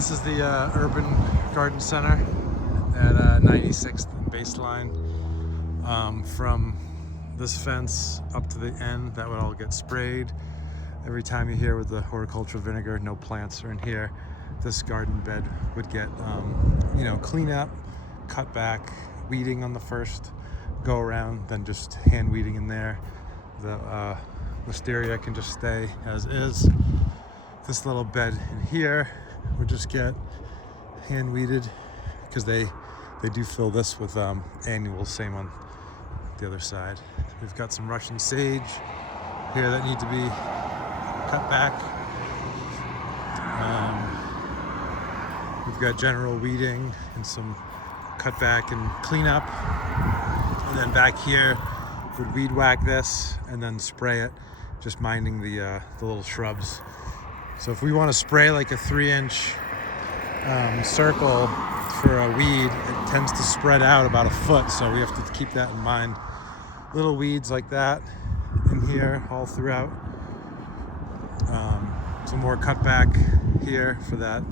This is the Urban Garden Center at 96th and Baseline. From this fence up to the end, that would all get sprayed. Every time you're here with the horticultural vinegar, no plants are in here. This garden bed would get, clean up, cut back, weeding on the first go around, then just hand weeding in there. The wisteria can just stay as is. This little bed in here would just get hand weeded because they do fill this with annuals, same on the other side. We've got some Russian sage here that need to be cut back. We've got general weeding and some cut back and clean up. And then back here, would weed whack this and then spray it, just minding the little shrubs. So if we want to spray like a 3-inch circle for a weed, it tends to spread out about a foot, so we have to keep that in mind. Little weeds like that in here all throughout. Some more cut back here for that.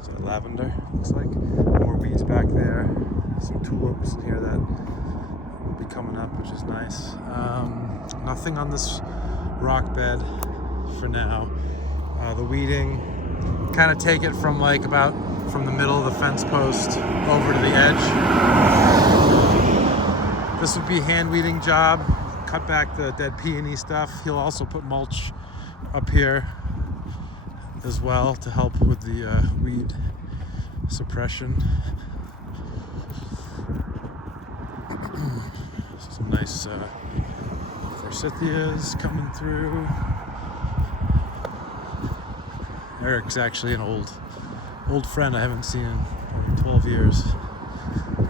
Is that lavender? Looks like more weeds back there. Some tulips in here that will be coming up, which is nice. Nothing on this rock bed for now. The weeding, kind of take it from from the middle of the fence post over to the edge. This would be hand weeding job. Cut back the dead peony stuff. He'll also put mulch up here as well to help with the weed suppression. Some nice forsythias coming through. Eric's actually an old friend I haven't seen in probably 12 years.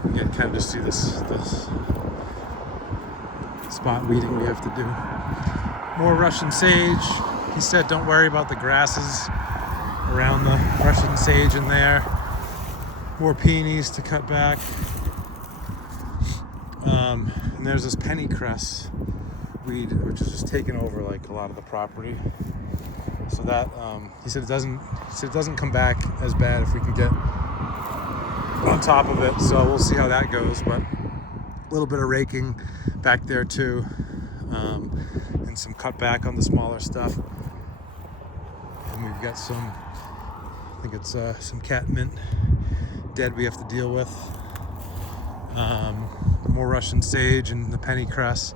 You can kind of just see this spot weeding we have to do. More Russian sage. He said don't worry about the grasses around the Russian sage in there. More peonies to cut back. And there's this pennycress weed, which is just taking over like a lot of the property. So that he said it doesn't come back as bad if we can get on top of it. So we'll see how that goes. But a little bit of raking back there too, and some cut back on the smaller stuff. And we've got some, I think it's some catmint dead we have to deal with. More Russian sage and the pennycress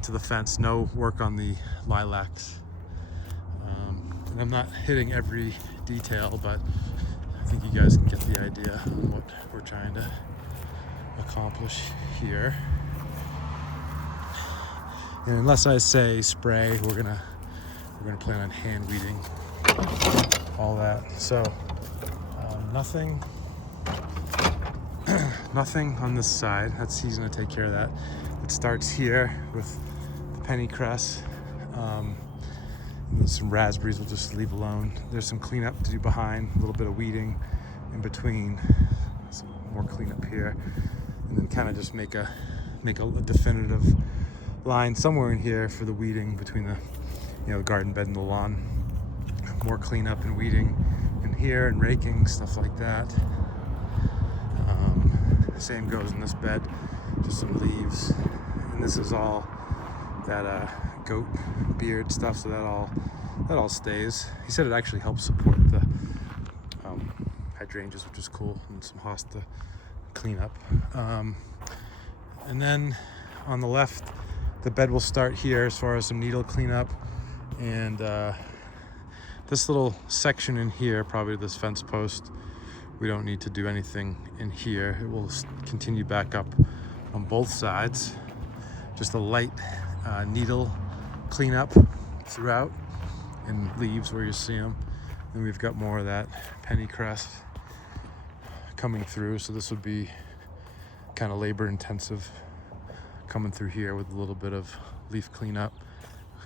to the fence. No work on the lilacs. And I'm not hitting every detail, but I think you guys can get the idea of what we're trying to accomplish here. And unless I say spray, we're gonna plan on hand weeding all that. So nothing on this side. He's gonna take care of that. It starts here with the pennycress. And some raspberries we'll just leave alone. There's some cleanup to do behind, a little bit of weeding in between, some more cleanup here, and then kind of just make a definitive line somewhere in here for the weeding between the garden bed and the lawn. More cleanup and weeding in here and raking, stuff like that. Same goes in this bed, just some leaves, and this is all that goat beard stuff, so that all stays. He said it actually helps support the hydrangeas, which is cool, and some hosta cleanup. And then on the left, the bed will start here as far as some needle cleanup, and this little section in here, probably this fence post, we don't need to do anything in here. It will continue back up on both sides. Just a light needle cleanup throughout, and leaves where you see them. Then we've got more of that pennycress coming through, so this would be kind of labor intensive coming through here with a little bit of leaf cleanup,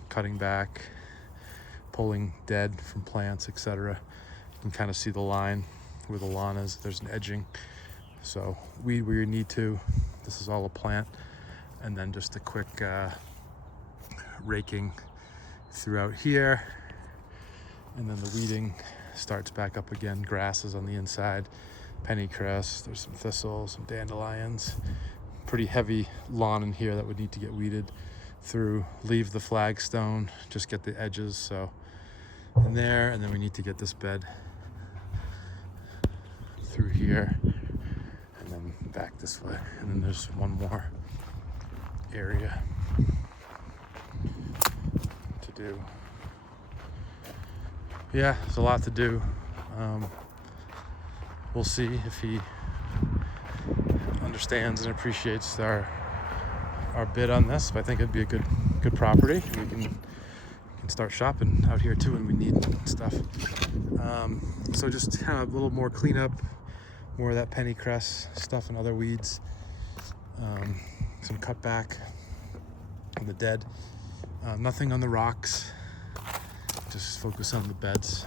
cutting back, pulling dead from plants, etc. You can kind of see the line where the lawn is. There's an edging, so weed where you need to. This is all a plant, and then just a quick raking throughout here, and then the weeding starts back up again. Grass is on the inside, pennycress, there's some thistles, some dandelions. Pretty heavy lawn in here that would need to get weeded through. Leave the flagstone, just get the edges so in there, and then we need to get this bed through here and then back this way, and then there's one more area to do. Yeah, there's a lot to do. We'll see if he understands and appreciates our bid on this, but I think it'd be a good property. We can start shopping out here too when we need stuff. So just kind of a little more cleanup, more of that pennycress stuff and other weeds, some cutback on the dead, nothing on the rocks, just focus on the beds.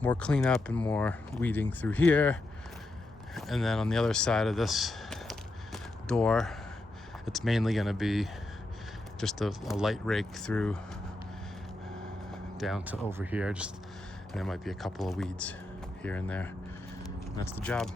More cleanup and more weeding through here, and then on the other side of this door, it's mainly going to be just a light rake through down to over here. Just, and there might be a couple of weeds here and there. And that's the job.